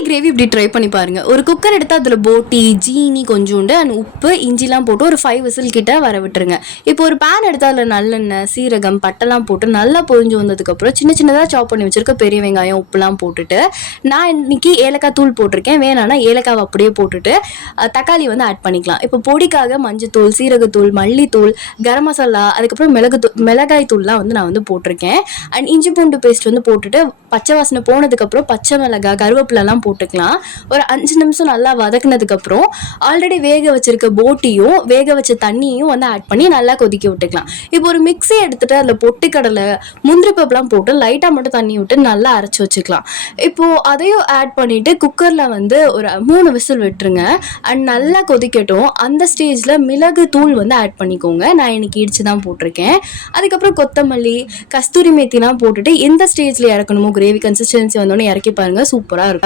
போட்டி கிரேவி இப்படி ட்ரை பண்ணி பாருங்கள். ஒரு குக்கர் எடுத்து அதில் போட்டி, ஜீனி கொஞ்சோண்டு அண்ட் உப்பு, இஞ்சிலாம் போட்டு ஒரு 5 விசில் கிட்ட வர விட்டுருங்க. இப்போ ஒரு பேன் எடுத்து அதில் நல்லெண்ணெய், சீரகம், பட்டைலாம் போட்டு நல்லா பொரிஞ்சு வந்ததுக்கப்புறம் சின்ன சின்னதாக சாப் பண்ணி வச்சுருக்க பெரிய வெங்காயம், உப்புலாம் போட்டுட்டு நான் இன்னைக்கு ஏலக்காய் தூள் போட்டிருக்கேன். வேணான்னா ஏலக்காவை அப்படியே போட்டுட்டு தக்காளி வந்து ஆட் பண்ணிக்கலாம். இப்போ பொடிக்காக மஞ்சத்தூள், சீரகத்தூள், மல்லித்தூள், கரம் மசாலா, அதுக்கப்புறம் மிளகாய் தூள்லாம் வந்து நான் வந்து போட்டிருக்கேன். அண்ட் இஞ்சி பூண்டு பேஸ்ட் வந்து போட்டுட்டு பச்சை வாசனை போனதுக்கப்புறம் பச்சை மிளகாய், கருவேப்பிலெல்லாம் போட்டுக்கலாம். ஒரு 5 நிமிஷம் நல்லா வதக்குனதுக்கப்புறம் ஆல்ரெடி வேக வச்சிருக்க போட்டியும் வேக வச்ச தண்ணியும் வந்து ஆட் பண்ணி நல்லா கொதிக்க விட்டுக்கலாம். இப்போ ஒரு மிக்ஸி எடுத்துட்டு அதில் பொட்டுக்கடலை, முந்திரி பருப்புலாம் போட்டு லைட்டாக மட்டும் தண்ணி விட்டு நல்லா அரைச்சி வச்சுக்கலாம். இப்போது அதையும் ஆட் பண்ணிவிட்டு குக்கரில் வந்து ஒரு 3 விசில் விட்டுருங்க. அண்ட் நல்லா கொதிக்கட்டும். அந்த ஸ்டேஜில் மிளகு தூள் வந்து ஆட் பண்ணிக்கோங்க. நான் இன்னைக்கு இடிச்சு தான் போட்டிருக்கேன். அதுக்கப்புறம் கொத்தமல்லி, கஸ்தூரி மேத்திலாம் போட்டுட்டு எந்த ஸ்டேஜில் இறக்கணுமோ கிரேவி கன்சிஸ்டன்சி வந்தோடனே இறக்கி பாருங்கள். சூப்பராக இருக்கும்.